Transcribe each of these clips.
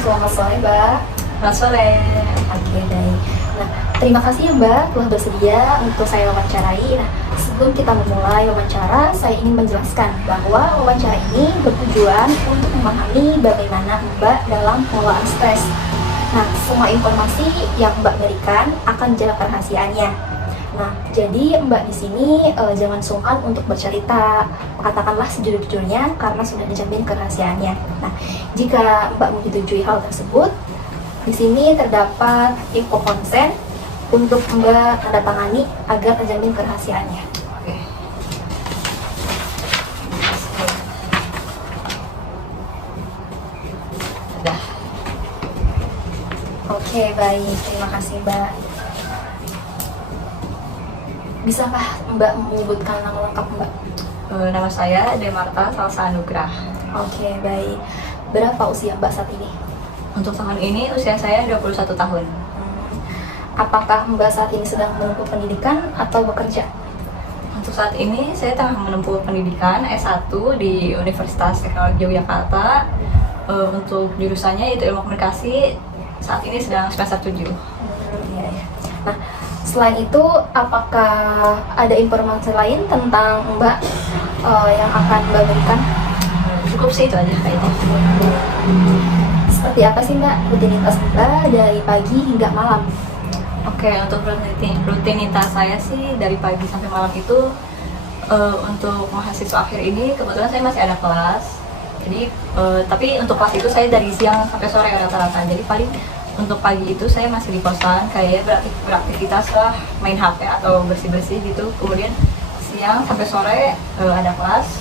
selamat sore Mbak. Selamat sore. Oke, baik. Nah, terima kasih ya Mbak telah bersedia untuk saya wawancarai. Nah, sebelum kita memulai wawancara, saya ingin menjelaskan bahwa wawancara ini bertujuan untuk memahami bagaimana Mbak dalam pengelolaan stres. Nah, semua informasi yang Mbak berikan akan dijaga kerahasiaannya. Nah, jadi Mbak di sini jangan sungkan untuk bercerita, katakanlah sejujur-jujurnya karena sudah dijamin kerahasiaannya. Nah, jika Mbak menyetujui hal tersebut, di sini terdapat info konsen untuk Mbak tanda tangani agar terjamin kerahasiaannya. Oke. Sudah. Oke, baik. Terima kasih Mbak. Bisakah Mbak menyebutkan nama lengkap Mbak? Nama saya Demarta Salsa Anugrah. Oke, baik. Berapa usia Mbak saat ini? Untuk tahun ini usia saya 21 tahun. Apakah Mbak saat ini sedang menempuh pendidikan atau bekerja? Untuk saat ini saya tengah menempuh pendidikan S1 di Universitas Teknologi Yogyakarta. Untuk jurusannya yaitu Ilmu Komunikasi. Saat ini sedang semester 7. Iya, ya. Nah, selain itu, apakah ada informasi lain tentang Mbak yang akan Mbak berikan? Cukup sih itu aja kayaknya. Seperti apa sih Mbak rutinitas Mbak dari pagi hingga malam? Oke, untuk rutinitas saya sih dari pagi sampai malam itu untuk mahasiswa akhir ini kebetulan saya masih ada kelas. Jadi tapi untuk kelas itu saya dari siang sampai sore rata-rata. Jadi paling untuk pagi itu saya masih di kosan kayak beraktivitas lah, main HP atau bersih-bersih gitu. Kemudian siang sampai sore ada kelas.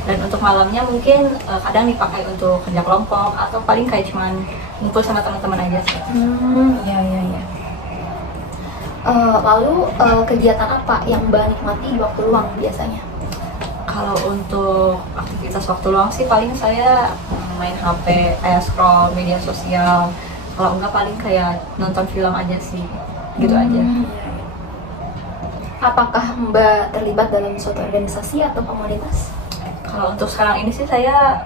Dan untuk malamnya mungkin kadang dipakai untuk kerja kelompok atau paling kayak cuman ngumpul sama teman-teman aja sih. Iya, iya, iya. Lalu kegiatan apa yang Mbak nikmati di waktu luang biasanya? Kalau untuk aktivitas waktu luang sih paling saya main HP, kayak scroll media sosial. Kalau enggak paling kayak nonton film aja sih, gitu aja. Apakah Mbak terlibat dalam suatu organisasi atau komunitas? Kalau untuk sekarang ini sih saya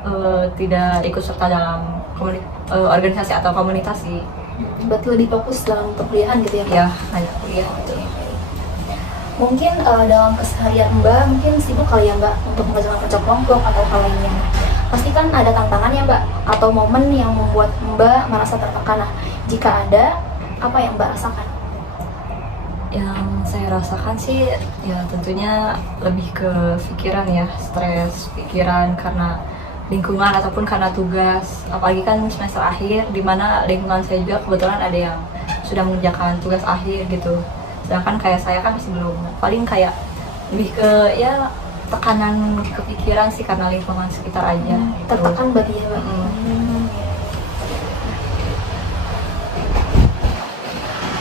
tidak ikut serta dalam organisasi atau komunitas sih. Berarti lebih fokus dalam perkuliahan gitu ya Mbak? Ya, hanya kuliah gitu. Mungkin dalam keseharian Mbak mungkin sibuk kali ya Mbak untuk mengerjakan kerja kelompok atau hal lainnya. Pasti kan ada tantangan ya Mbak atau momen yang membuat Mbak merasa tertekan. Nah, jika ada, apa yang Mbak rasakan? Yang saya rasakan sih ya tentunya lebih ke pikiran ya, stres pikiran karena lingkungan ataupun karena tugas. Apalagi kan semester akhir di mana lingkungan saya juga kebetulan ada yang sudah mengerjakan tugas akhir gitu. Sedangkan kayak saya kan masih belum. Paling kayak lebih ke ya tekanan kepikiran sih karena lingkungan sekitar aja. Tertekan berarti ya Mbak?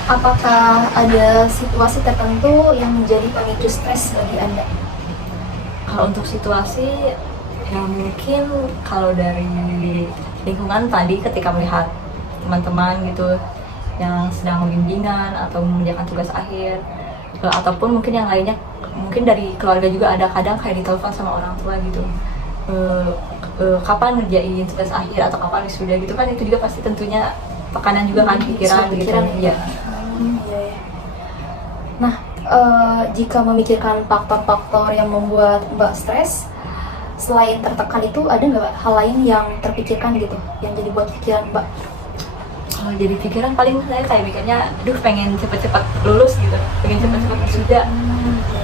Apakah ada situasi tertentu yang menjadi pemicu stres bagi Anda? Kalau untuk situasi ya mungkin kalau dari lingkungan tadi ketika melihat teman-teman gitu yang sedang bimbingan atau mengerjakan tugas akhir ataupun mungkin yang lainnya, mungkin dari keluarga juga ada kadang kayak ditelepon sama orang tua gitu, kapan ngerjain tugas akhir atau kapan wisuda gitu kan, itu juga pasti tentunya tekanan juga kan pikiran gitu ya. Nah, jika memikirkan faktor-faktor yang membuat Mbak stres, selain tertekan itu ada nggak hal lain yang terpikirkan gitu yang jadi buat pikiran Mbak? Kalau jadi pikiran paling saya kayak mikirnya, aduh pengen cepet-cepet lulus gitu, pengen cepet-cepet wisuda.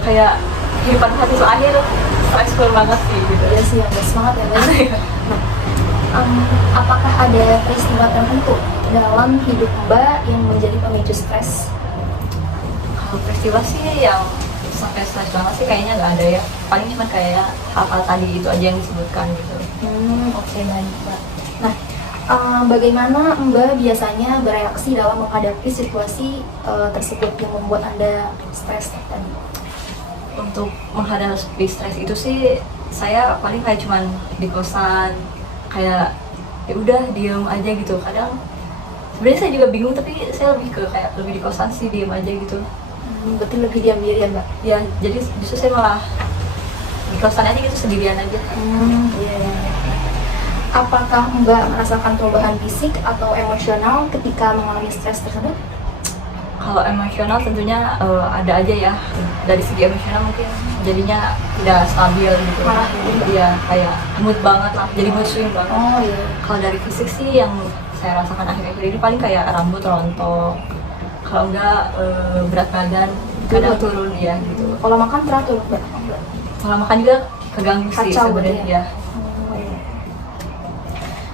Kayak kehidupan mahasiswa akhir stressful banget sih gitu. Iya sih, ada semangat ya Mbak. Nah, apakah ada peristiwa tertentu dalam hidup Mbak yang menjadi pemicu stres? Kalau peristiwa sih yang sampai stres banget sih kayaknya nggak ada ya. Paling cuma kayak hal-hal tadi itu aja yang disebutkan gitu. Oke, baik Mbak. Nah, bagaimana Mbak biasanya bereaksi dalam menghadapi situasi tersebut yang membuat Anda stres tadi? Untuk menghadapi stres itu sih saya paling kayak cuman di kosan, kayak ya udah diem aja gitu. Kadang sebenarnya saya juga bingung tapi saya lebih ke kayak lebih di kosan sih, diem aja gitu. Berarti lebih diam diri ya Mbak? Ya jadi justru saya malah di kosan aja gitu, sendirian aja. Iya. apakah Mbak merasakan perubahan fisik atau emosional ketika mengalami stres tersebut? Kalau emosional tentunya ada aja ya. Dari segi emosional mungkin jadinya tidak stabil gitu. Marah. Iya, kayak mood banget lah, jadi mood swing banget. Oh iya. Kalau dari fisik sih yang saya rasakan akhir-akhir ini paling kayak rambut rontok. Kalau enggak berat badan kadang turun ya gitu. Kalau makan teratur Mbak? Enggak. Kalau makan juga keganggu sih Kacau sebenarnya gitu ya. Oh, iya.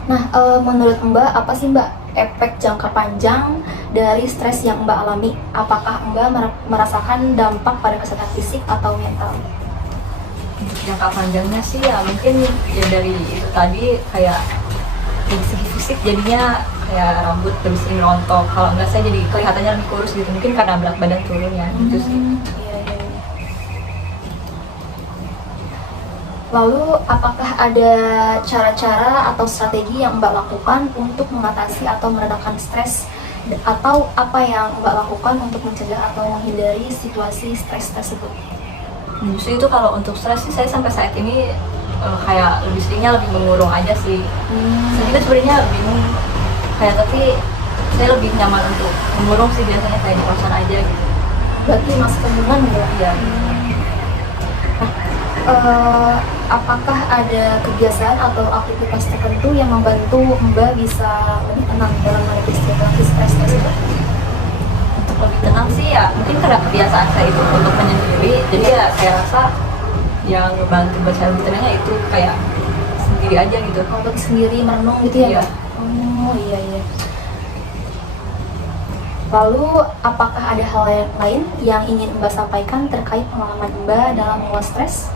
Nah, menurut Mbak apa sih Mbak efek jangka panjang dari stres yang Mbak alami? Apakah Mbak merasakan dampak pada kesehatan fisik atau mental? Untuk jangka panjangnya sih ya mungkin ya dari itu tadi kayak dari segi fisik jadinya kayak rambut lebih sering rontok. Kalau enggak saya jadi kelihatannya lebih kurus gitu, mungkin karena berat badan turun ya gitu sih. Iya, iya. Lalu apakah ada cara-cara atau strategi yang Mbak lakukan untuk mengatasi atau meredakan stres, atau apa yang Mbak lakukan untuk mencegah atau menghindari situasi stres tersebut? Justru itu kalau untuk stres sih saya sampai saat ini kayak lebih seringnya lebih mengurung aja sih. Saya juga sebenarnya bingung kayak, tapi saya lebih nyaman untuk mengurung sih biasanya kayak di kosan aja gitu. Berarti masih kandungan ya? Iya. Apakah ada kebiasaan atau aktivitas tertentu yang membantu Mbak bisa lebih tenang dalam menghadapi situasi stres tersebut? Untuk lebih tenang sih ya mungkin karena kebiasaan saya itu untuk menyendiri, jadi ya saya rasa yang ngebantu buat saya lebih tenangnya itu kayak sendiri aja gitu. Untuk sendiri merenung gitu ya? Iya. Oh iya iya. Lalu apakah ada hal lain yang ingin Mbak sampaikan terkait pengalaman Mbak dalam mengelola stres?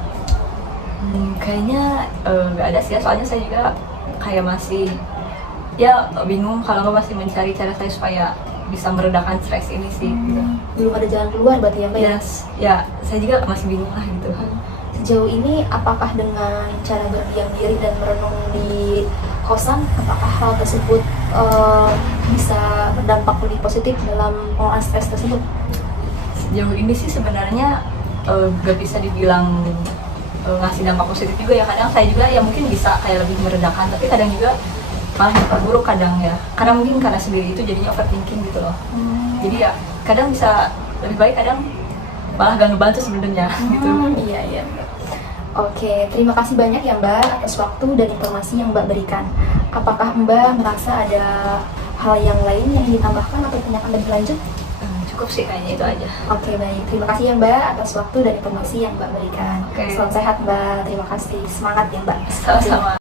Kayaknya nggak ada sih ya, soalnya saya juga kayak masih ya bingung, kalau nggak masih mencari cara saya supaya bisa meredakan stres ini sih gitu. Belum ada jalan keluar berarti ya Mbak? Ya saya juga masih bingung lah gitu. Sejauh ini apakah dengan cara berdiam diri dan merenung di kosan, apakah hal tersebut bisa berdampak lebih positif dalam pengelolaan stres tersebut? Sejauh ini sih sebenarnya gak bisa dibilang ngasih dampak positif juga ya. Kadang saya juga ya mungkin bisa kayak lebih meredakan, tapi kadang juga malah diperburuk kadang ya, karena mungkin karena sendiri itu jadinya overthinking gitu loh. Jadi ya kadang bisa lebih baik, kadang malah gak ngebantu sebenarnya gitu. Iya iya. Oke, terima kasih banyak ya Mbak atas waktu dan informasi yang Mbak berikan. Apakah Mbak merasa ada hal yang lain yang ditambahkan atau tanyakan lebih lanjut? Cukup sih kayaknya itu aja. Oke baik, terima kasih ya Mbak atas waktu dan informasi yang Mbak berikan. Oke. Selamat sehat Mbak, terima kasih. Semangat ya Mbak. Sama-sama.